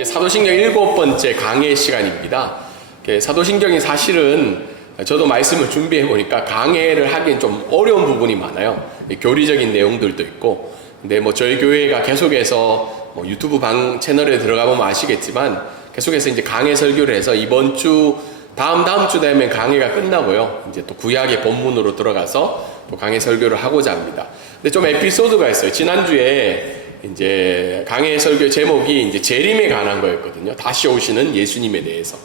이제 사도신경 7번째 강해 시간입니다. 사도신경이 사실은 저도 말씀을 준비해 보니까 강해를 하기엔 좀 어려운 부분이 많아요. 교리적인 내용들도 있고. 근데 뭐 저희 교회가 계속해서 뭐 유튜브 채널에 들어가 보면 아시겠지만 계속해서 이제 강해 설교를 해서 이번 주 다음 주 되면 강해가 끝나고요. 이제 또 구약의 본문으로 들어가서 또 강해 설교를 하고자 합니다. 근데 좀 에피소드가 있어요. 지난주에 이제 강해 설교 제목이 이제 재림에 관한 거였거든요. 다시 오시는 예수님에 대해서.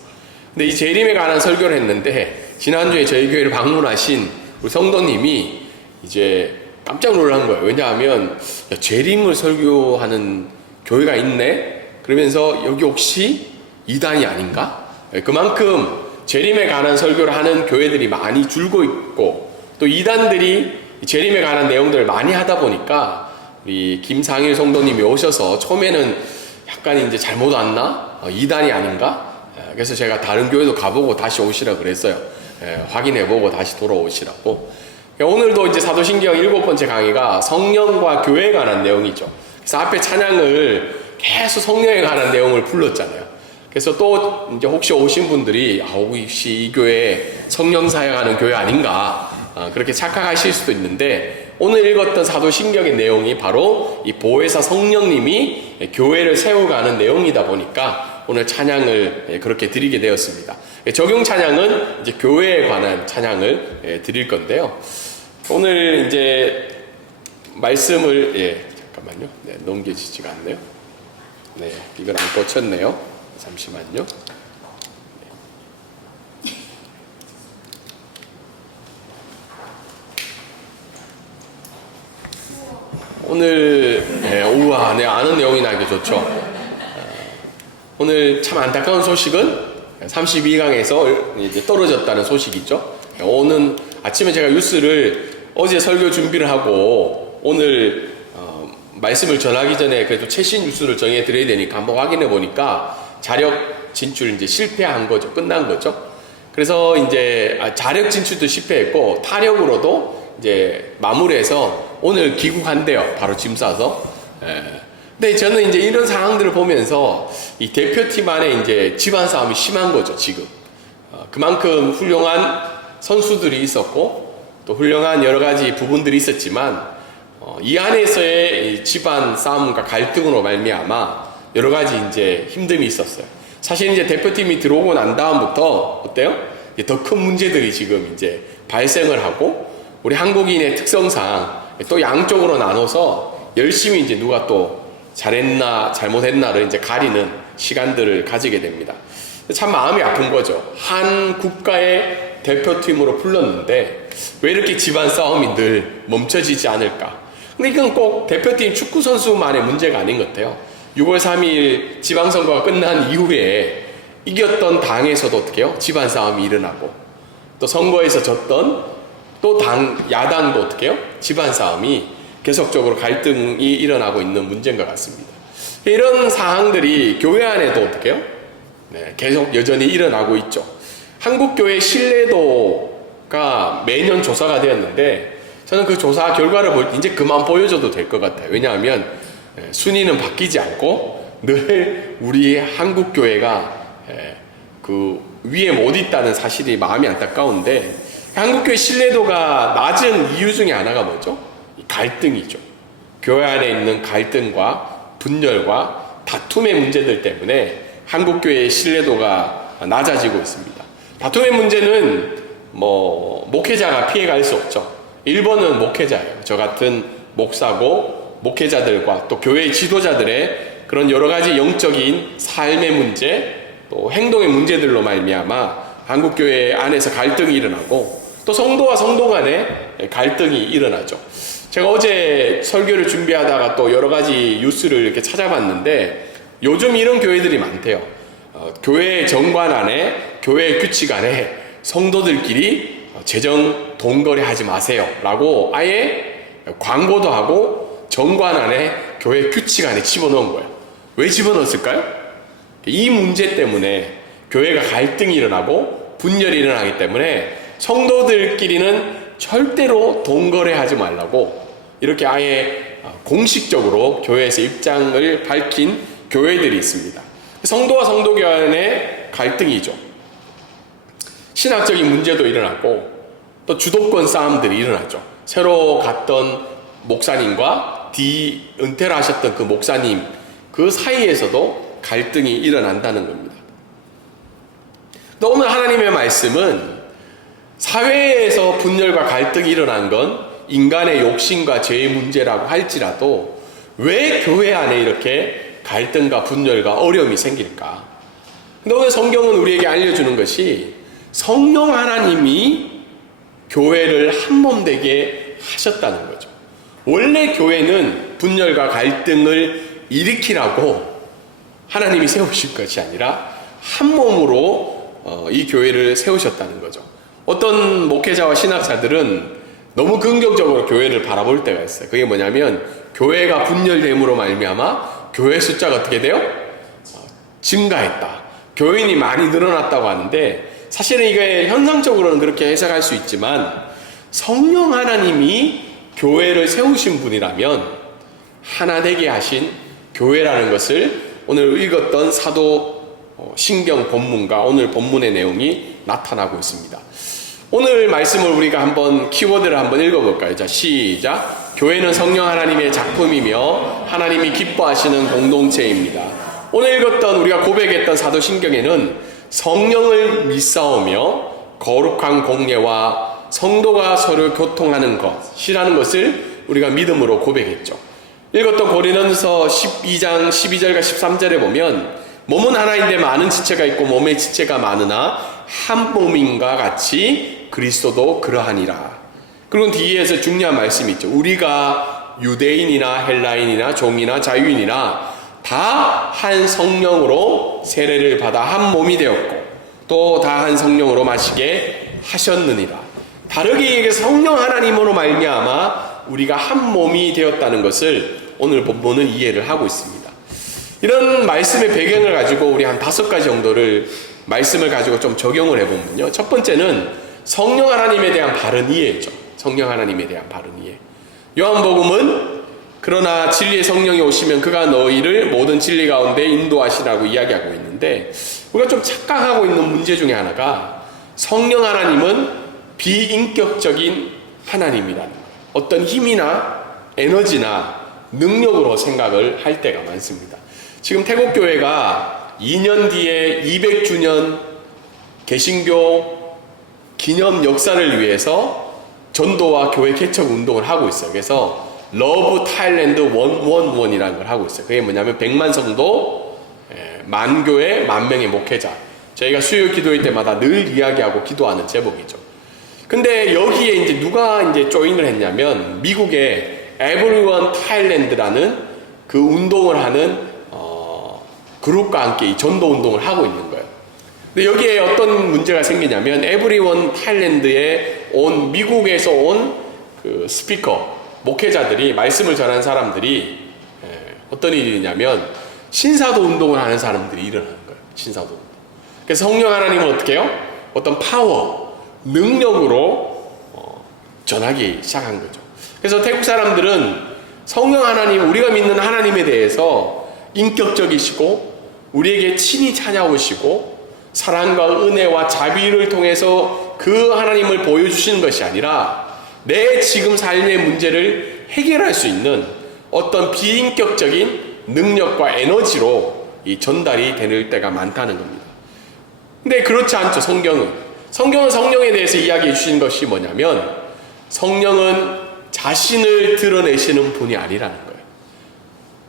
근데 이 재림에 관한 설교를 했는데 지난주에 저희 교회를 방문하신 우리 성도님이 이제 깜짝 놀란 거예요. 왜냐하면 재림을 설교하는 교회가 있네? 그러면서 여기 혹시 이단이 아닌가? 그만큼 재림에 관한 설교를 하는 교회들이 많이 줄고 있고 또 이단들이 재림에 관한 내용들을 많이 하다 보니까 우리 김상일 성도님이 오셔서 처음에는 약간 이제 잘못 왔나? 이단이 아닌가? 그래서 제가 다른 교회도 가보고 다시 오시라 그랬어요. 확인해보고 다시 돌아오시라고. 오늘도 이제 사도신경 7번째 강의가 성령과 교회에 관한 내용이죠. 그래서 앞에 찬양을 계속 성령에 관한 내용을 불렀잖아요. 그래서 또 이제 혹시 오신 분들이 혹시 이 교회 성령 사역하는 교회 아닌가 그렇게 착각하실 수도 있는데 오늘 읽었던 사도신경의 내용이 바로 이 보혜사 성령님이 교회를 세워가는 내용이다 보니까 오늘 찬양을 그렇게 드리게 되었습니다. 적용 찬양은 이제 교회에 관한 찬양을 드릴 건데요. 오늘 이제 말씀을 잠깐만요. 넘겨지지가 않네요. 네, 이건 안 꽂혔네요. 잠시만요. 오늘 우와, 아는 내용이 나기 좋죠. 오늘 참 안타까운 소식은 32강에서 이제 떨어졌다는 소식이죠. 오늘 아침에 제가 뉴스를 어제 설교 준비를 하고 오늘 말씀을 전하기 전에 그래도 최신 뉴스를 정해드려야 되니까 한번 확인해 보니까 자력 진출 이제 실패한 거죠. 끝난 거죠. 그래서 이제 자력 진출도 실패했고 타력으로도 이제 마무리해서 오늘 귀국한대요. 바로 짐 싸서. 근데 저는 이제 이런 상황들을 보면서 이 대표팀 안에 이제 집안 싸움이 심한 거죠, 지금. 그만큼 훌륭한 선수들이 있었고, 또 훌륭한 여러 가지 부분들이 있었지만, 이 안에서의 이 집안 싸움과 갈등으로 말미암아 여러 가지 이제 힘듦이 있었어요. 사실 이제 대표팀이 들어오고 난 다음부터 어때요? 더 큰 문제들이 지금 이제 발생을 하고, 우리 한국인의 특성상 또 양쪽으로 나눠서 열심히 이제 누가 또 잘했나 잘못했나를 이제 가리는 시간들을 가지게 됩니다. 참 마음이 아픈 거죠. 한 국가의 대표팀으로 불렀는데 왜 이렇게 집안 싸움이 늘 멈춰지지 않을까? 근데 이건 꼭 대표팀 축구 선수만의 문제가 아닌 것 같아요. 6월 3일 지방선거가 끝난 이후에 이겼던 당에서도 어떻게 해요? 집안 싸움이 일어나고 또 선거에서 졌던 또 야당도 어떻게 해요? 집안 싸움이 계속적으로 갈등이 일어나고 있는 문제인 것 같습니다. 이런 상황들이 교회 안에도 어떻게 해요? 계속 여전히 일어나고 있죠. 한국교회 신뢰도가 매년 조사가 되었는데 저는 그 조사 결과를 볼 때 이제 그만 보여줘도 될 것 같아요. 왜냐하면 순위는 바뀌지 않고 늘 우리 한국교회가 그 위에 못 있다는 사실이 마음이 안타까운데 한국교회 신뢰도가 낮은 이유 중에 하나가 뭐죠? 갈등이죠. 교회 안에 있는 갈등과 분열과 다툼의 문제들 때문에 한국교회의 신뢰도가 낮아지고 있습니다. 다툼의 문제는 뭐 목회자가 피해갈 수 없죠. 1번은 목회자예요. 저 같은 목사고 목회자들과 또 교회 지도자들의 그런 여러 가지 영적인 삶의 문제 또 행동의 문제들로 말미암아 한국교회 안에서 갈등이 일어나고 또 성도와 성도 간에 갈등이 일어나죠. 제가 어제 설교를 준비하다가 또 여러 가지 뉴스를 이렇게 찾아봤는데 요즘 이런 교회들이 많대요. 교회 정관 안에, 교회 규칙 안에 성도들끼리 재정 돈거래 하지 마세요 라고 아예 광고도 하고 정관 안에, 교회 규칙 안에 집어넣은 거예요. 왜 집어넣었을까요? 이 문제 때문에 교회가 갈등이 일어나고 분열이 일어나기 때문에 성도들끼리는 절대로 돈거래하지 말라고 이렇게 아예 공식적으로 교회에서 입장을 밝힌 교회들이 있습니다. 성도와 성도 간의 갈등이죠. 신학적인 문제도 일어나고 또 주도권 싸움들이 일어나죠. 새로 갔던 목사님과 은퇴를 하셨던 그 목사님 그 사이에서도 갈등이 일어난다는 겁니다. 또 오늘 하나님의 말씀은 사회에서 분열과 갈등이 일어난 건 인간의 욕심과 죄의 문제라고 할지라도 왜 교회 안에 이렇게 갈등과 분열과 어려움이 생길까? 근데 오늘 성경은 우리에게 알려주는 것이 성령 하나님이 교회를 한몸 되게 하셨다는 거죠. 원래 교회는 분열과 갈등을 일으키라고 하나님이 세우실 것이 아니라 한몸으로 이 교회를 세우셨다는 거죠. 어떤 목회자와 신학자들은 너무 긍정적으로 교회를 바라볼 때가 있어요. 그게 뭐냐면 교회가 분열됨으로 말미암아 교회 숫자가 어떻게 돼요? 증가했다. 교인이 많이 늘어났다고 하는데 사실은 이게 현상적으로는 그렇게 해석할 수 있지만 성령 하나님이 교회를 세우신 분이라면 하나 되게 하신 교회라는 것을 오늘 읽었던 사도 신경 본문과 오늘 본문의 내용이 나타나고 있습니다. 오늘 말씀을 우리가 한번 키워드를 한번 읽어볼까요? 자, 시작. 교회는 성령 하나님의 작품이며 하나님이 기뻐하시는 공동체입니다. 오늘 읽었던 우리가 고백했던 사도신경에는 성령을 믿사오며 거룩한 공예와 성도가 서로 교통하는 것이라는 것을 우리가 믿음으로 고백했죠. 읽었던 고린도서 12장 12절과 13절에 보면 몸은 하나인데 많은 지체가 있고 몸에 지체가 많으나 한 몸인과 같이 그리스도도 그러하니라. 그리고 뒤에서 중요한 말씀이 있죠. 우리가 유대인이나 헬라인이나 종이나 자유인이나 다 한 성령으로 세례를 받아 한 몸이 되었고 또 다 한 성령으로 마시게 하셨느니라. 다르게 얘기해 성령 하나님으로 말미암아 우리가 한 몸이 되었다는 것을 오늘 본문은 이해를 하고 있습니다. 이런 말씀의 배경을 가지고 우리 한 5가지 정도를 말씀을 가지고 좀 적용을 해보면요. 첫 번째는 성령 하나님에 대한 바른 이해죠. 성령 하나님에 대한 바른 이해. 요한복음은 그러나 진리의 성령이 오시면 그가 너희를 모든 진리 가운데 인도하시라고 이야기하고 있는데 우리가 좀 착각하고 있는 문제 중에 하나가 성령 하나님은 비인격적인 하나님이라는 거예요. 어떤 힘이나 에너지나 능력으로 생각을 할 때가 많습니다. 지금 태국교회가 2년 뒤에 200주년 개신교 기념 역사를 위해서 전도와 교회 개척 운동을 하고 있어요. 그래서 러브 타일랜드 111이라는 걸 하고 있어요. 그게 뭐냐면 100만 성도, 만 교회, 만 명의 목회자. 저희가 수요 기도회 때마다 늘 이야기하고 기도하는 제목이죠. 근데 여기에 이제 누가 이제 조인을 했냐면 미국의 Everyone Thailand라는 그 운동을 하는 그룹과 함께 이 전도 운동을 하고 있는 거예요. 근데 여기에 어떤 문제가 생기냐면 Everyone Thailand에 온 미국에서 온 그 스피커 목회자들이 말씀을 전하는 사람들이 어떤 일이냐면 신사도 운동을 하는 사람들이 일어나는 거예요. 신사도 운동. 그래서 성령 하나님은 어떻게 해요? 어떤 파워, 능력으로 전하기 시작한 거죠. 그래서 태국 사람들은 성령 하나님, 우리가 믿는 하나님에 대해서 인격적이시고 우리에게 친히 찾아오시고 사랑과 은혜와 자비를 통해서 그 하나님을 보여주시는 것이 아니라 내 지금 삶의 문제를 해결할 수 있는 어떤 비인격적인 능력과 에너지로 이 전달이 되는 때가 많다는 겁니다. 근데 그렇지 않죠. 성경은 성령에 대해서 이야기해 주시는 것이 뭐냐면 성령은 자신을 드러내시는 분이 아니라는 거예요.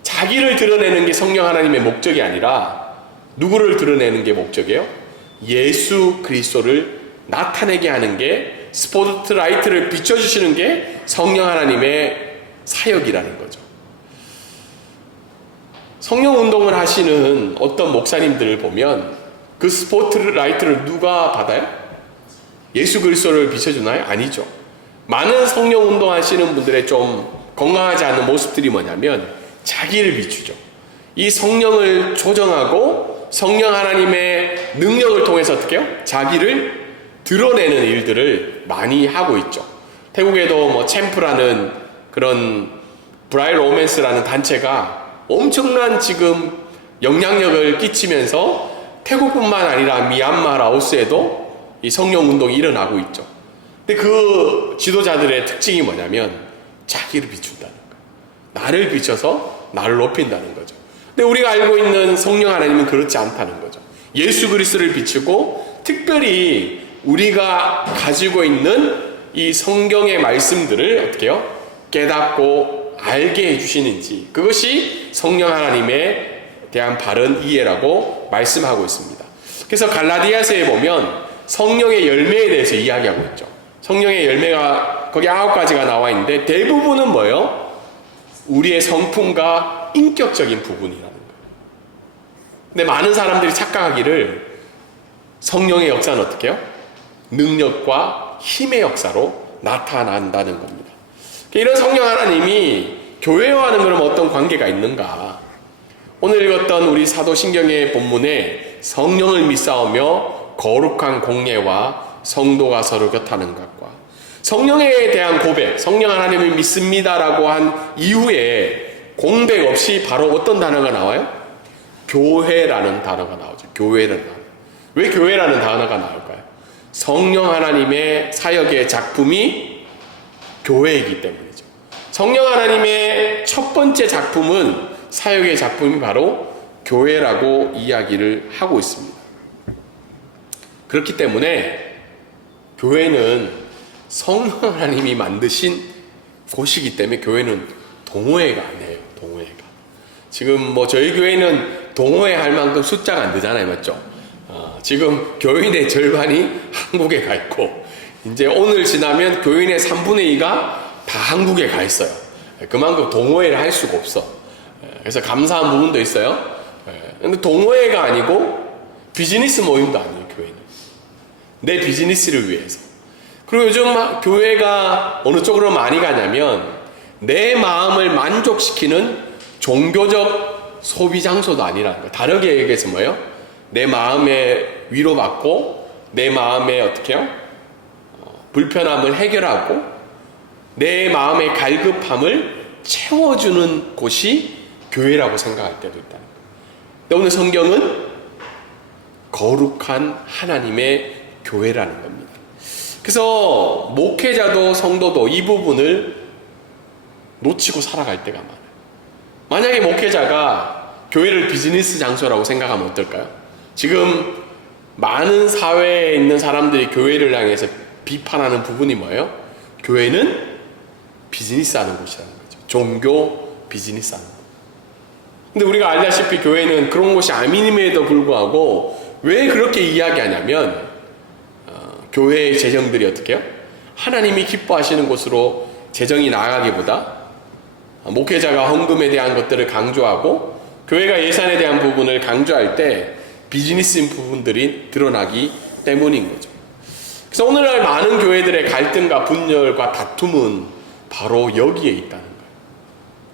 자기를 드러내는 게 성령 하나님의 목적이 아니라 누구를 드러내는 게 목적이에요? 예수 그리스도를 나타내게 하는 게 스포트라이트를 비춰주시는 게 성령 하나님의 사역이라는 거죠. 성령 운동을 하시는 어떤 목사님들을 보면 그 스포트라이트를 누가 받아요? 예수 그리스도를 비춰주나요? 아니죠. 많은 성령 운동 하시는 분들의 좀 건강하지 않은 모습들이 뭐냐면 자기를 비추죠. 이 성령을 조정하고 성령 하나님의 능력을 통해서 어떻게 해요? 자기를 드러내는 일들을 많이 하고 있죠. 태국에도 뭐 챔프라는 그런 브라이 로맨스라는 단체가 엄청난 지금 영향력을 끼치면서 태국뿐만 아니라 미얀마, 라오스에도 이 성령 운동이 일어나고 있죠. 근데 그 지도자들의 특징이 뭐냐면 자기를 비춘다는 거예요. 나를 비춰서 나를 높인다는 거죠. 근데 우리가 알고 있는 성령 하나님은 그렇지 않다는 거죠. 예수 그리스도를 비추고 특별히 우리가 가지고 있는 이 성경의 말씀들을 어떻게 해요? 깨닫고 알게 해주시는지, 그것이 성령 하나님에 대한 바른 이해라고 말씀하고 있습니다. 그래서 갈라디아서에 보면 성령의 열매에 대해서 이야기하고 있죠. 성령의 열매가 거기 9가지가 나와 있는데 대부분은 뭐예요? 우리의 성품과 인격적인 부분이라는 거예요. 근데 많은 사람들이 착각하기를 성령의 역사는 어떻게 해요? 능력과 힘의 역사로 나타난다는 겁니다. 이런 성령 하나님이 교회와는 그럼 어떤 관계가 있는가? 오늘 읽었던 우리 사도신경의 본문에 성령을 믿사오며 거룩한 공예와 성도가 서로 곁하는 것과 성령에 대한 고백, 성령 하나님을 믿습니다라고 한 이후에 공백 없이 바로 어떤 단어가 나와요? 교회라는 단어가 나오죠. 교회라는 단어. 왜 교회라는 단어가 나올까요? 성령 하나님의 사역의 작품이 교회이기 때문이죠. 성령 하나님의 첫 번째 작품은, 사역의 작품이 바로 교회라고 이야기를 하고 있습니다. 그렇기 때문에 교회는 성령 하나님이 만드신 곳이기 때문에 교회는 동호회가 아니에요. 동호회가. 지금 저희 교회는 동호회 할 만큼 숫자가 안 되잖아요. 맞죠? 지금 교인의 절반이 한국에 가 있고, 이제 오늘 지나면 교인의 3분의 2가 다 한국에 가 있어요. 그만큼 동호회를 할 수가 없어. 그래서 감사한 부분도 있어요. 근데 동호회가 아니고 비즈니스 모임도 아니에요. 교회는 내 비즈니스를 위해서. 그리고 요즘 교회가 어느 쪽으로 많이 가냐면 내 마음을 만족시키는 종교적 소비 장소도 아니라는 거예요. 다르게 얘기해서 뭐예요? 내 마음에 위로받고 내 마음에 어떻게 해요? 불편함을 해결하고 내 마음의 갈급함을 채워주는 곳이 교회라고 생각할 때도 있다는 거예요. 근데 오늘 성경은 거룩한 하나님의 교회라는 겁니다. 그래서 목회자도 성도도 이 부분을 놓치고 살아갈 때가 많아요. 만약에 목회자가 교회를 비즈니스 장소라고 생각하면 어떨까요? 지금 많은 사회에 있는 사람들이 교회를 향해서 비판하는 부분이 뭐예요? 교회는 비즈니스 하는 곳이라는 거죠. 종교 비즈니스 하는 곳. 근데 우리가 알다시피 교회는 그런 곳이 아님에도 불구하고 왜 그렇게 이야기하냐면 교회의 재정들이 어떻게 해요? 하나님이 기뻐하시는 곳으로 재정이 나가기보다 목회자가 헌금에 대한 것들을 강조하고 교회가 예산에 대한 부분을 강조할 때 비즈니스인 부분들이 드러나기 때문인 거죠. 그래서 오늘날 많은 교회들의 갈등과 분열과 다툼은 바로 여기에 있다는 거예요.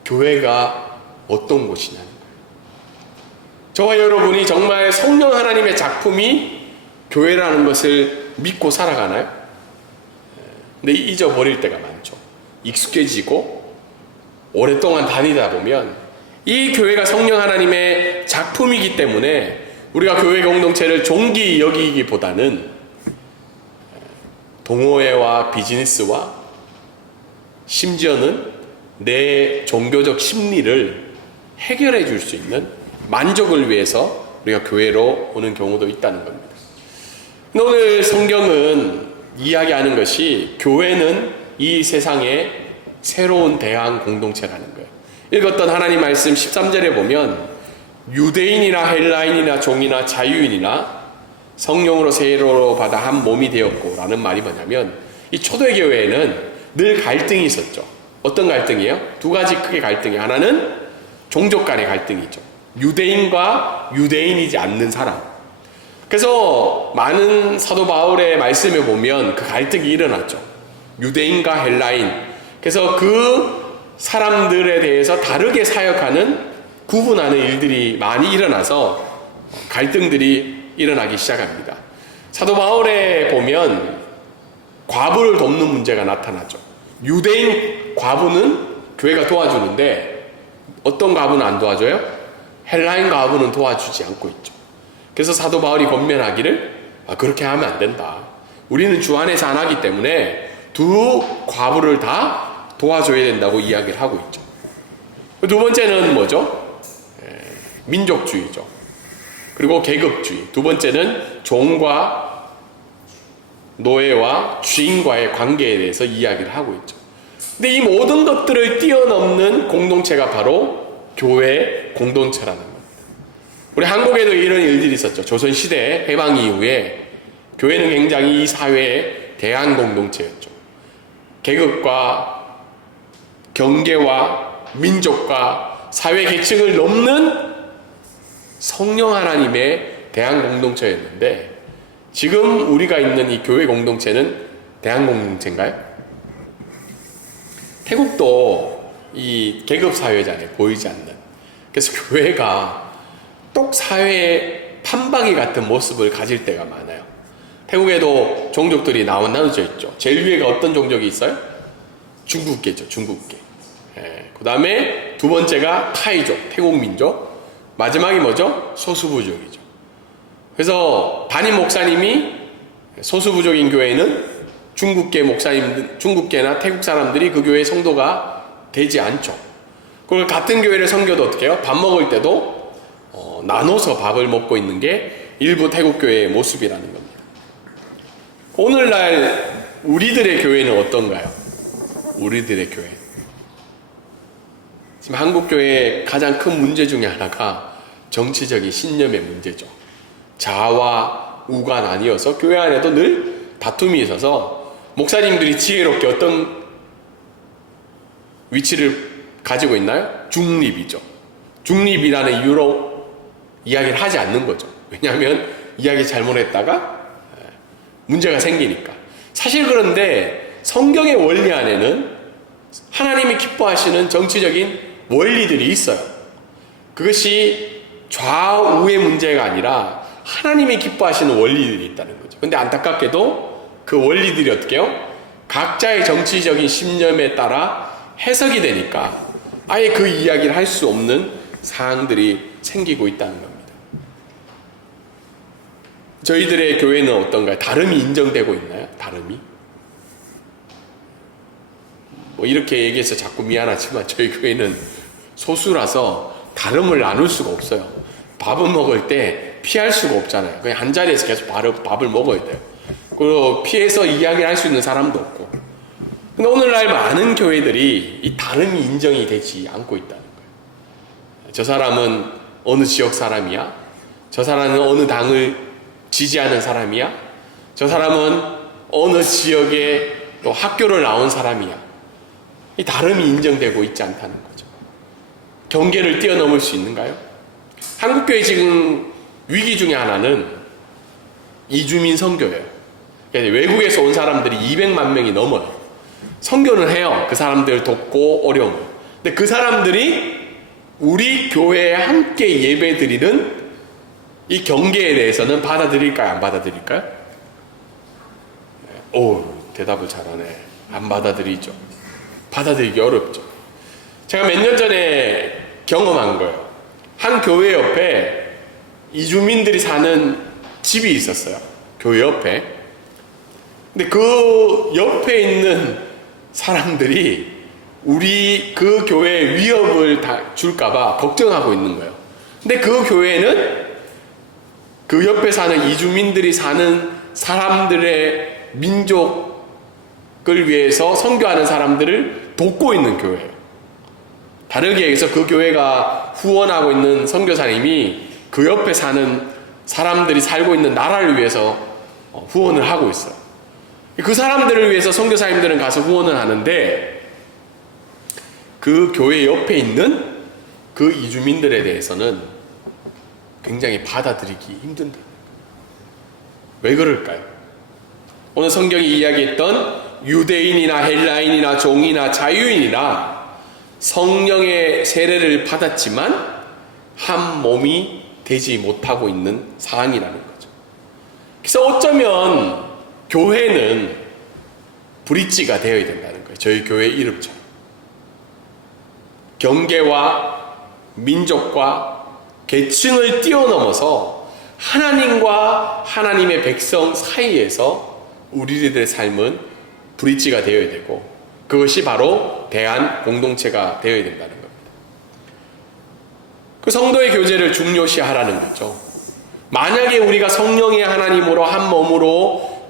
교회가 어떤 곳이냐는 거예요. 저와 여러분이 정말 성령 하나님의 작품이 교회라는 것을 믿고 살아가나요? 근데 잊어버릴 때가 많죠. 익숙해지고 오랫동안 다니다 보면 이 교회가 성령 하나님의 작품이기 때문에 우리가 교회 공동체를 종기 여기기보다는 동호회와 비즈니스와 심지어는 내 종교적 심리를 해결해 줄 수 있는 만족을 위해서 우리가 교회로 오는 경우도 있다는 겁니다. 오늘 성경은 이야기하는 것이 교회는 이 세상의 새로운 대항 공동체라는 거예요. 읽었던 하나님 말씀 13절에 보면 유대인이나 헬라인이나 종이나 자유인이나 성령으로 세례로 받아 한 몸이 되었고 라는 말이 뭐냐면 이 초대교회에는 늘 갈등이 있었죠. 어떤 갈등이에요? 두 가지 크게 갈등이, 하나는 종족 간의 갈등이죠. 유대인과 유대인이지 않는 사람. 그래서 많은 사도 바울의 말씀에 보면 그 갈등이 일어났죠. 유대인과 헬라인. 그래서 그 사람들에 대해서 다르게 사역하는 구분하는 일들이 많이 일어나서 갈등들이 일어나기 시작합니다. 사도 바울에 보면 과부를 돕는 문제가 나타나죠. 유대인 과부는 교회가 도와주는데 어떤 과부는 안 도와줘요? 헬라인 과부는 도와주지 않고 있죠. 그래서 사도 바울이 권면하기를 그렇게 하면 안 된다. 우리는 주 안에서 안 하기 때문에 두 과부를 다 도와줘야 된다고 이야기를 하고 있죠. 두 번째는 뭐죠? 민족주의죠. 그리고 계급주의. 두 번째는 종과 노예와 주인과의 관계에 대해서 이야기를 하고 있죠. 근데 이 모든 것들을 뛰어넘는 공동체가 바로 교회 공동체라는 겁니다. 우리 한국에도 이런 일들이 있었죠. 조선시대 해방 이후에 교회는 굉장히 이 사회의 대한 공동체였죠. 계급과 경계와 민족과 사회 계층을 넘는 성령 하나님의 대한 공동체였는데, 지금 우리가 있는 이 교회 공동체는 대한 공동체인가요? 태국도 이 계급 사회잖아요. 보이지 않는. 그래서 교회가 똑 사회의 판박이 같은 모습을 가질 때가 많아요. 태국에도 종족들이 나눠져 있죠. 제일 위에가 어떤 종족이 있어요? 중국계죠. 중국계. 그 다음에 두 번째가 타이족, 태국 민족. 마지막이 뭐죠? 소수부족이죠. 그래서 담임 목사님이 소수부족인 교회는 중국계나 태국 사람들이 그 교회 성도가 되지 않죠. 그걸 같은 교회를 섬겨도 어떻게 해요? 밥 먹을 때도 나눠서 밥을 먹고 있는 게 일부 태국 교회의 모습이라는 겁니다. 오늘날 우리들의 교회는 어떤가요? 우리들의 교회. 지금 한국 교회의 가장 큰 문제 중에 하나가 정치적인 신념의 문제죠. 자와 우가 나뉘어서 교회 안에도 늘 다툼이 있어서 목사님들이 지혜롭게 어떤 위치를 가지고 있나요? 중립이죠. 중립이라는 이유로 이야기를 하지 않는 거죠. 왜냐하면 이야기 잘못했다가 문제가 생기니까. 사실 그런데 성경의 원리 안에는 하나님이 기뻐하시는 정치적인 원리들이 있어요. 그것이 좌우의 문제가 아니라 하나님이 기뻐하시는 원리들이 있다는 거죠. 근데 안타깝게도 그 원리들이 어떻게 해요? 각자의 정치적인 신념에 따라 해석이 되니까 아예 그 이야기를 할 수 없는 사항들이 생기고 있다는 겁니다. 저희들의 교회는 어떤가요? 다름이 인정되고 있나요? 다름이? 뭐 이렇게 얘기해서 자꾸 미안하지만 저희 교회는 소수라서 다름을 나눌 수가 없어요. 밥을 먹을 때 피할 수가 없잖아요. 그냥 한 자리에서 계속 밥을 먹어야 돼요. 그리고 피해서 이야기를 할 수 있는 사람도 없고. 근데 오늘날 많은 교회들이 이 다름이 인정이 되지 않고 있다는 거예요. 저 사람은 어느 지역 사람이야? 저 사람은 어느 당을 지지하는 사람이야? 저 사람은 어느 지역의 또 학교를 나온 사람이야? 이 다름이 인정되고 있지 않다는 거죠. 경계를 뛰어넘을 수 있는가요? 한국교회 지금 위기 중에 하나는 이주민 선교예요. 외국에서 온 사람들이 200만 명이 넘어요. 선교는 해요. 그 사람들을 돕고 어려움을. 근데 그 사람들이 우리 교회에 함께 예배 드리는 이 경계에 대해서는 받아들일까요? 안 받아들일까요? 오, 대답을 잘하네. 안 받아들이죠. 받아들이기 어렵죠. 제가 몇 년 전에 경험한 거예요. 한 교회 옆에 이주민들이 사는 집이 있었어요. 교회 옆에. 근데 그 옆에 있는 사람들이 우리 그 교회에 위협을 줄까봐 걱정하고 있는 거예요. 근데 그 교회는 그 옆에 사는 이주민들이 사는 사람들의 민족을 위해서 선교하는 사람들을 돕고 있는 교회예요. 다르게 얘기해서 그 교회가 후원하고 있는 선교사님이 그 옆에 사는 사람들이 살고 있는 나라를 위해서 후원을 하고 있어요. 그 사람들을 위해서 선교사님들은 가서 후원을 하는데 그 교회 옆에 있는 그 이주민들에 대해서는 굉장히 받아들이기 힘든다. 왜 그럴까요? 오늘 성경이 이야기했던 유대인이나 헬라인이나 종이나 자유인이나 성령의 세례를 받았지만 한 몸이 되지 못하고 있는 상황이라는 거죠. 그래서 어쩌면 교회는 브릿지가 되어야 된다는 거예요. 저희 교회 이름처럼. 경계와 민족과 계층을 뛰어넘어서 하나님과 하나님의 백성 사이에서 우리들의 삶은 브릿지가 되어야 되고, 그것이 바로 대한 공동체가 되어야 된다는 겁니다. 그 성도의 교제를 중요시하라는 거죠. 만약에 우리가 성령의 하나님으로 한 몸으로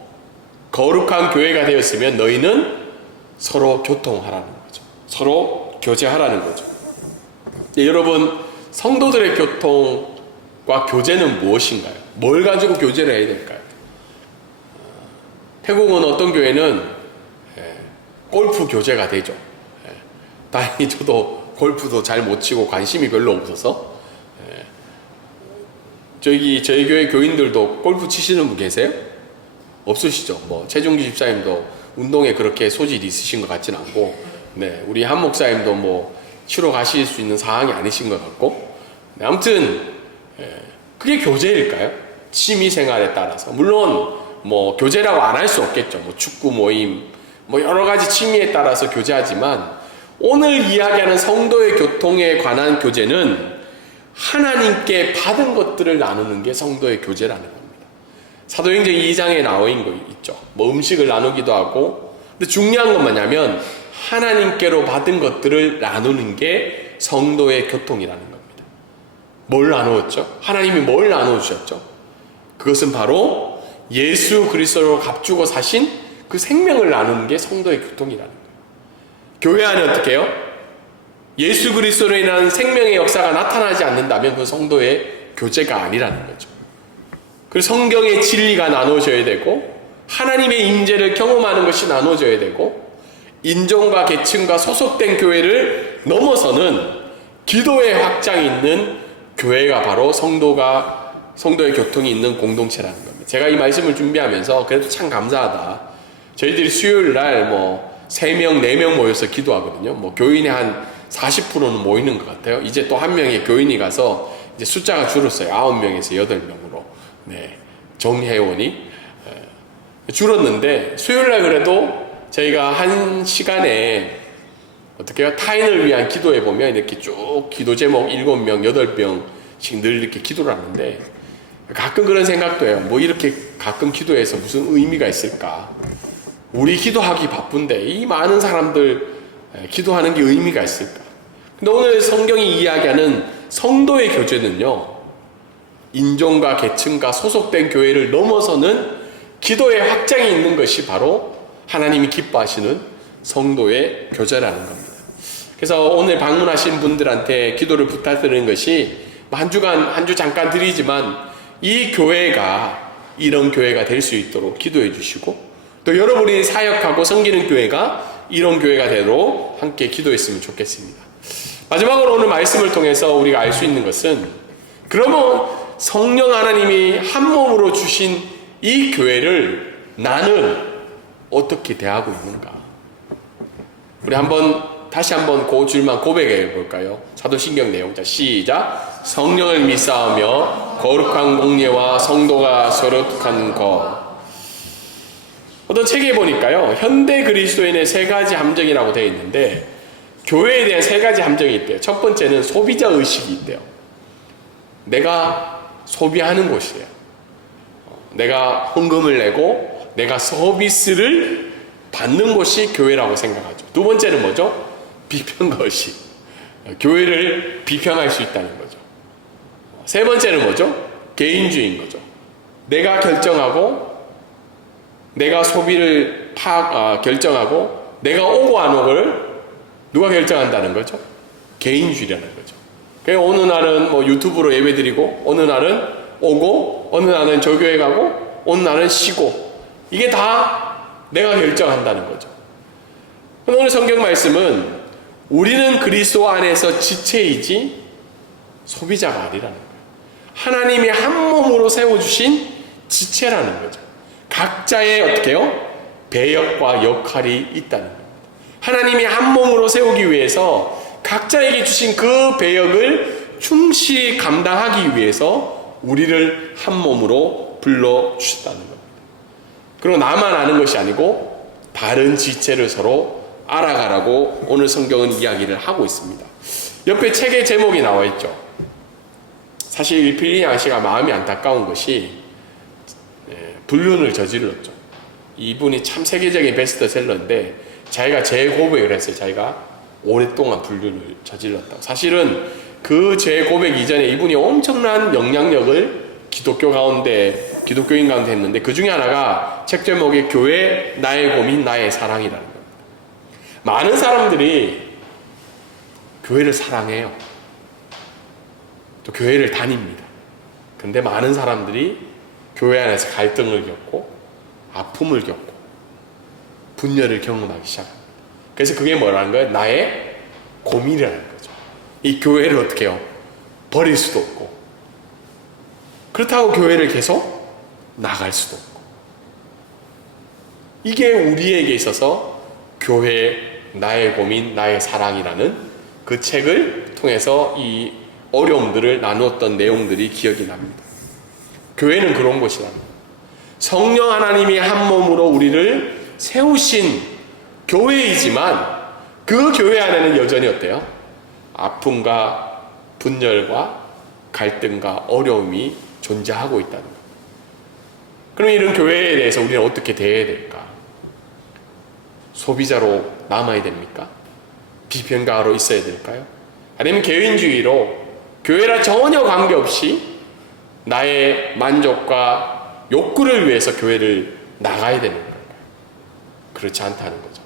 거룩한 교회가 되었으면 너희는 서로 교통하라는 거죠. 서로 교제하라는 거죠. 네, 여러분, 성도들의 교통과 교제는 무엇인가요? 뭘 가지고 교제를 해야 될까요? 태국은 어떤 교회는 골프 교제가 되죠. 다행히 저도 골프도 잘 못 치고 관심이 별로 없어서, 저희 교회 교인들도 골프 치시는 분 계세요? 없으시죠? 뭐 최종기 집사님도 운동에 그렇게 소질이 있으신 것 같지는 않고, 네, 우리 한 목사님도 뭐 치러 가실 수 있는 상황이 아니신 것 같고, 네, 아무튼 그게 교제일까요? 취미 생활에 따라서 물론 뭐 교제라고 안 할 수 없겠죠. 뭐 축구 모임, 뭐 여러 가지 취미에 따라서 교제하지만, 오늘 이야기하는 성도의 교통에 관한 교제는 하나님께 받은 것들을 나누는 게 성도의 교제라는 겁니다. 사도행전 2장에 나와 있는 거 있죠. 뭐 음식을 나누기도 하고, 근데 중요한 건 뭐냐면 하나님께로 받은 것들을 나누는 게 성도의 교통이라는 겁니다. 뭘 나누었죠? 하나님이 뭘 나눠주셨죠? 그것은 바로 예수 그리스도로 값주고 사신 그 생명을 나누는 게 성도의 교통이라는 거예요. 교회 안에 어떻게 해요? 예수 그리스도로 인한 생명의 역사가 나타나지 않는다면 그 성도의 교제가 아니라는 거죠. 그래서 성경의 진리가 나눠져야 되고, 하나님의 임재를 경험하는 것이 나눠져야 되고, 인종과 계층과 소속된 교회를 넘어서는 기도의 확장이 있는 교회가 바로 성도의 교통이 있는 공동체라는 겁니다. 제가 이 말씀을 준비하면서 그래도 참 감사하다. 저희들이 수요일 날 뭐 3명, 4명 모여서 기도하거든요. 뭐 교인의 한 40%는 모이는 것 같아요. 이제 또 한 명의 교인이 가서 이제 숫자가 줄었어요. 9명에서 8명으로. 네. 정회원이 줄었는데, 수요일 날 그래도 저희가 한 시간에 어떻게 해요? 타인을 위한 기도해 보면 이렇게 쭉 기도 제목 7명, 8명씩 늘 이렇게 기도를 하는데, 가끔 그런 생각도 해요. 뭐 이렇게 가끔 기도해서 무슨 의미가 있을까? 우리 기도하기 바쁜데 이 많은 사람들 기도하는 게 의미가 있을까? 근데 오늘 성경이 이야기하는 성도의 교제는요, 인종과 계층과 소속된 교회를 넘어서는 기도의 확장이 있는 것이 바로 하나님이 기뻐하시는 성도의 교제라는 겁니다. 그래서 오늘 방문하신 분들한테 기도를 부탁드리는 것이, 한 주 잠깐 드리지만 이 교회가 이런 교회가 될 수 있도록 기도해 주시고, 또 여러분이 사역하고 섬기는 교회가 이런 교회가 되도록 함께 기도했으면 좋겠습니다. 마지막으로 오늘 말씀을 통해서 우리가 알 수 있는 것은, 그러면 성령 하나님이 한 몸으로 주신 이 교회를 나는 어떻게 대하고 있는가? 우리 다시 한번 그 줄만 고백해 볼까요? 사도신경 내용. 자, 시작. 성령을 믿사오며 거룩한 공예와 성도가 서로tuk한 것. 어떤 책에 보니까요, 현대 그리스도인의 3가지 함정이라고 되어 있는데, 교회에 대한 3가지 함정이 있대요. 첫 번째는 소비자 의식이 있대요. 내가 소비하는 곳이에요. 내가 헌금을 내고 내가 서비스를 받는 곳이 교회라고 생각하죠. 두 번째는 뭐죠? 비평가 의식. 교회를 비평할 수 있다는 거죠. 세 번째는 뭐죠? 개인주의인 거죠. 내가 결정하고, 내가 소비를 결정하고, 내가 오고 안 오고를 누가 결정한다는 거죠? 개인주의라는 거죠. 그러니까 어느 날은 뭐 유튜브로 예배드리고, 어느 날은 오고, 어느 날은 조교회 가고, 어느 날은 쉬고, 이게 다 내가 결정한다는 거죠. 오늘 성경 말씀은 우리는 그리스도 안에서 지체이지 소비자가 아니라는 거예요. 하나님이 한 몸으로 세워주신 지체라는 거죠. 각자의 어떻게 해요? 배역과 역할이 있다는 겁니다. 하나님이 한 몸으로 세우기 위해서 각자에게 주신 그 배역을 충실히 감당하기 위해서 우리를 한 몸으로 불러주셨다는 겁니다. 그리고 나만 아는 것이 아니고 다른 지체를 서로 알아가라고 오늘 성경은 이야기를 하고 있습니다. 옆에 책의 제목이 나와 있죠. 사실 필립 양씨가 마음이 안타까운 것이 불륜을 저질렀죠. 이분이 참 세계적인 베스트셀러인데 자기가 재고백을 했어요. 자기가 오랫동안 불륜을 저질렀다고. 사실은 그 재고백 이전에 이분이 엄청난 영향력을 기독교인 가운데 했는데 그 중에 하나가 책 제목이 교회 나의 고민 나의 사랑이라는 겁니다. 많은 사람들이 교회를 사랑해요. 또 교회를 다닙니다. 근데 많은 사람들이 교회 안에서 갈등을 겪고 아픔을 겪고 분열을 경험하기 시작합니다. 그래서 그게 뭐라는 거예요? 나의 고민이라는 거죠. 이 교회를 어떻게 해요? 버릴 수도 없고 그렇다고 교회를 계속 나갈 수도 없고 이게 우리에게 있어서 교회 나의 고민 나의 사랑이라는 그 책을 통해서 이 어려움들을 나누었던 내용들이 기억이 납니다. 교회는 그런 곳이랍니다. 성령 하나님이 한 몸으로 우리를 세우신 교회이지만 그 교회 안에는 여전히 어때요? 아픔과 분열과 갈등과 어려움이 존재하고 있다는 것. 그럼 이런 교회에 대해서 우리는 어떻게 대해야 될까? 소비자로 남아야 됩니까? 비평가로 있어야 될까요? 아니면 개인주의로 교회랑 전혀 관계없이 나의 만족과 욕구를 위해서 교회를 나가야 되는 건가요? 그렇지 않다는 거죠.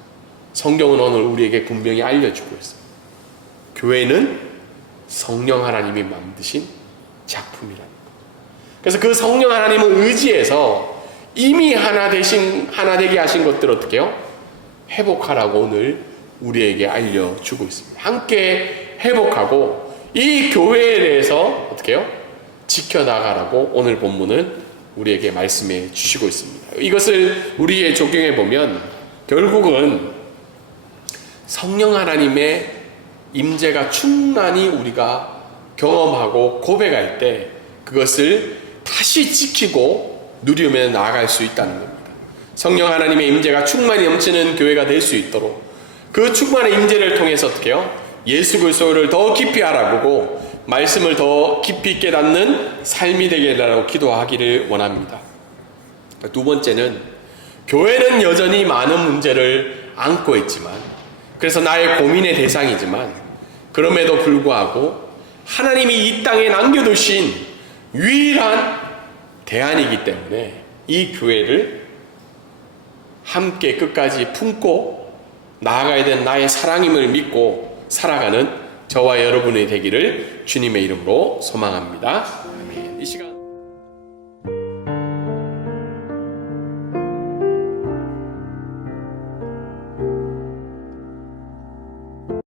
성경은 오늘 우리에게 분명히 알려주고 있어요. 교회는 성령 하나님이 만드신 작품이라는 거예요. 그래서 그 성령 하나님을 의지해서 이미 하나 되게 하신 것들을 어떻게 해요? 회복하라고 오늘 우리에게 알려주고 있습니다. 함께 회복하고 이 교회에 대해서 어떻게 해요? 지켜나가라고 오늘 본문은 우리에게 말씀해 주시고 있습니다. 이것을 우리의 적용해 보면 결국은 성령 하나님의 임재가 충만히 우리가 경험하고 고백할 때 그것을 다시 지키고 누리며 나아갈 수 있다는 겁니다. 성령 하나님의 임재가 충만히 넘치는 교회가 될 수 있도록 그 충만한 임재를 통해서 어떻게 해요? 예수 그리스도를 더 깊이 알아보고 말씀을 더 깊이 깨닫는 삶이 되게 해달라고 기도하기를 원합니다. 두 번째는 교회는 여전히 많은 문제를 안고 있지만 그래서 나의 고민의 대상이지만 그럼에도 불구하고 하나님이 이 땅에 남겨두신 유일한 대안이기 때문에 이 교회를 함께 끝까지 품고 나아가야 되는 나의 사랑임을 믿고 살아가는 저와 여러분의 되기를 주님의 이름으로 소망합니다. 아멘. 이 시간